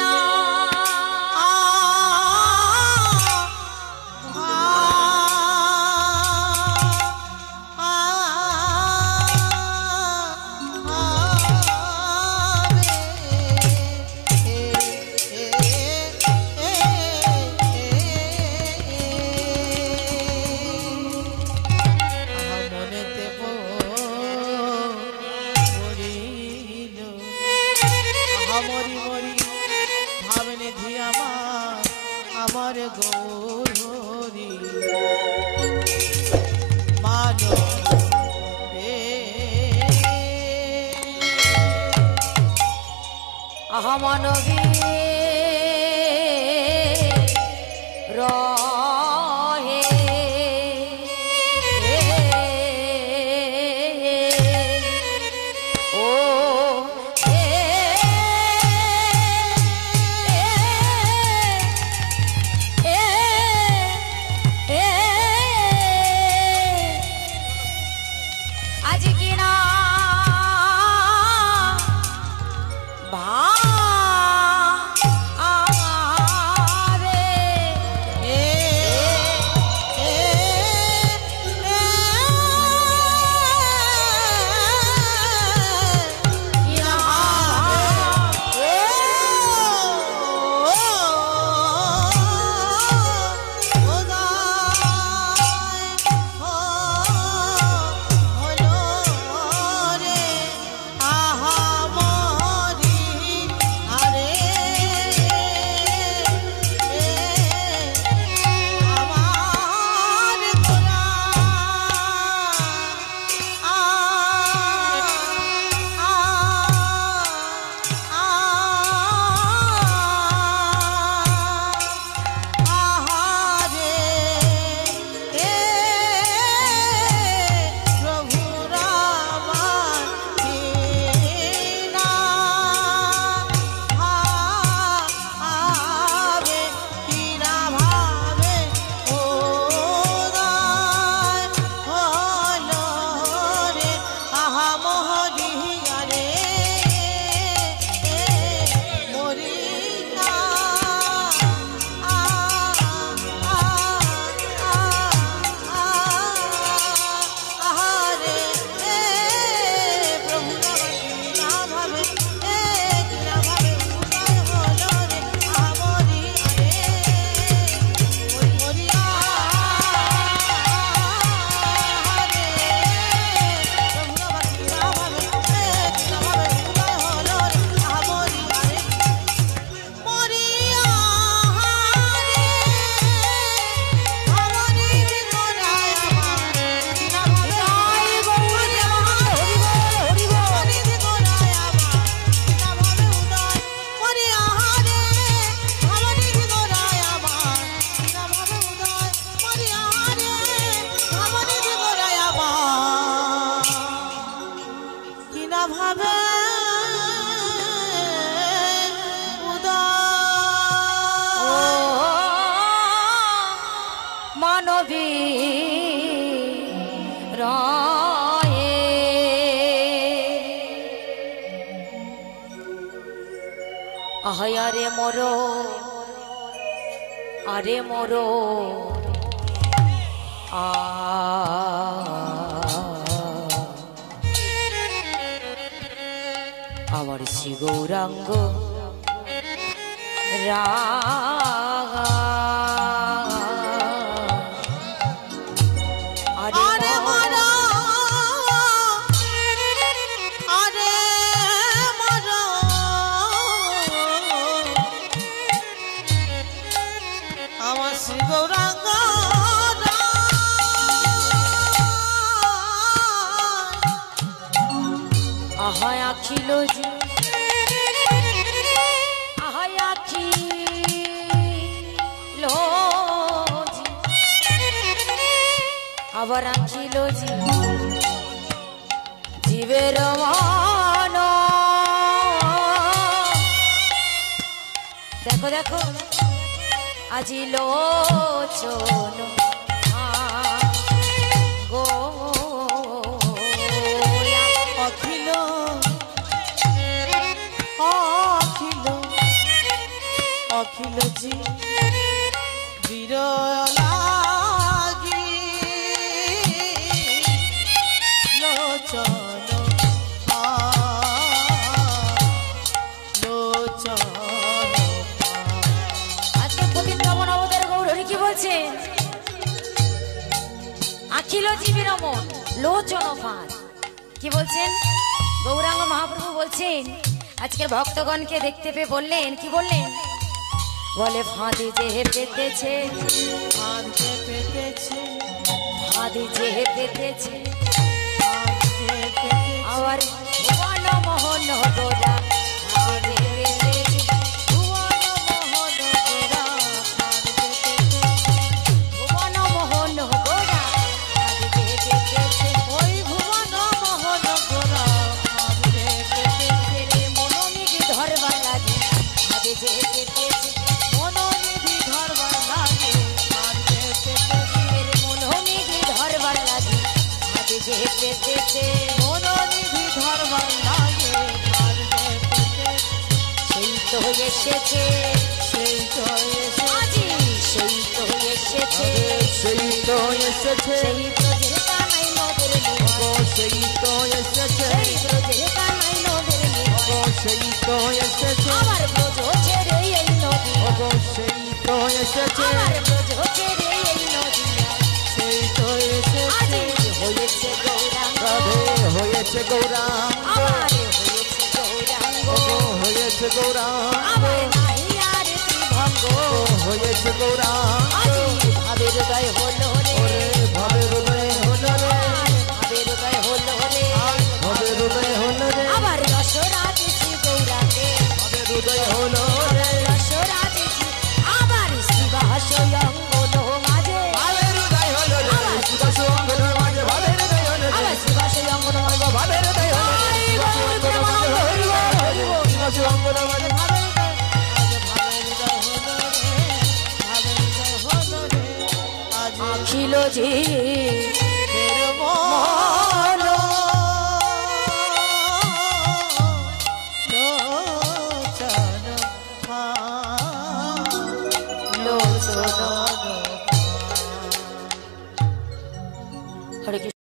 না মানবী রহে ও আজ কিনা আরে মরো আরে মরো আমার শ্রী গৌরাঙ্গ রাগা আখিলো জি আখিলো জি আবার আখিলো জি জীবের মান দেখো দেখো আজি লোচন গো অখিল অখিল অখিলজি বিরলাগি লোচন আজকে পবিত্রমন অবতার গৌরহরি কি বলছেন? আখিল জীবী রমন লোচন ফাঁদ। কি বলছেন? গৌরাঙ্গ মহাপ্রভু বলছেন আজকের ভক্তগণকে দেখতে পেয়ে বললেন, কি বললেন? বলে ফাঁদে যে পেতেছে, ফাঁদে পেতেছে, ফাঁদে যে পেতেছে, ফাঁদে পেতেছে, আবার ভুবন মোহন গোরা ফাঁদে পেতেছে, ভুবন মোহন গোরা ফাঁদে পেতেছে, ভুবন মোহন গোরা ফাঁদে পেতেছে, ওই ভুবন মোহন গোরা ফাঁদে পেতেছে, রে মনোনিধি ধরবার লাগে ফাঁদে যে পেতেছে, মনোনিধি ধরবার লাগে ফাঁদে পেতেছে, রে মনোনিধি ধরবার লাগে ফাঁদে যে পেতেছে, মনোনিধি ধরবার লাগে ফাঁদে পেতেছে, সেই তো এসেছে, সেই তো এসেছে, আজি সেই তো এসেছে, সেই তো এসেছে, সেই ব্রজের কানাই নদের নিবাস, সেই তো এসেছে, সেই ব্রজের কানাই নদের নিবাস, সেই তো এসেছে, আমার ব্রজ ছেড়ে এই নদী, সেই তো এসেছে, আমার ব্রজ ছেড়ে এই নদী, সেই তো এসেছে, আজি হয়েছে গৌরাঙ্গ, রাধে হয়েছে গৌরাঙ্গ, আমার হয়েছে গৌরাঙ্গ, হয়েছে গৌরাঙ্গ, আমার নাই আর ত্রিভঙ্গ, হয়েছে গৌরাঙ্গ, আজি ভাবের হৃদয় হলো রে, ওরে ভাবে হৃদয় হলো রে, আমার ভাবের হৃদয় হলো রে, ভাবে হৃদয় হলো রে, আবার রসরাজ শ্রী গৌরাঙ্গে, ভাবে হৃদয় হলো রে, আবার রসরাজ শ্রী, আবার শিবাশয়ঙ্গন মাঝে, ভাবে হৃদয় হলো রে, শিবাশয়ঙ্গন মাঝে ভাবে হৃদয় হলো রে, আবার শিবাশয়ঙ্গন মাঝে, ভাবে হৃদয় হলো রে, শিবাশয়ঙ্গন মাঝে ভাবে হৃদয় হলো রে, শিবাশয়ঙ্গন মাঝে ভাবে হৃদয়, ভাবে হৃদয় হলো রে, ভাবে হৃদয় হলো রে, আজ আখিল জি ফের মন লোচন লোচন। হরে কৃষ্ণ।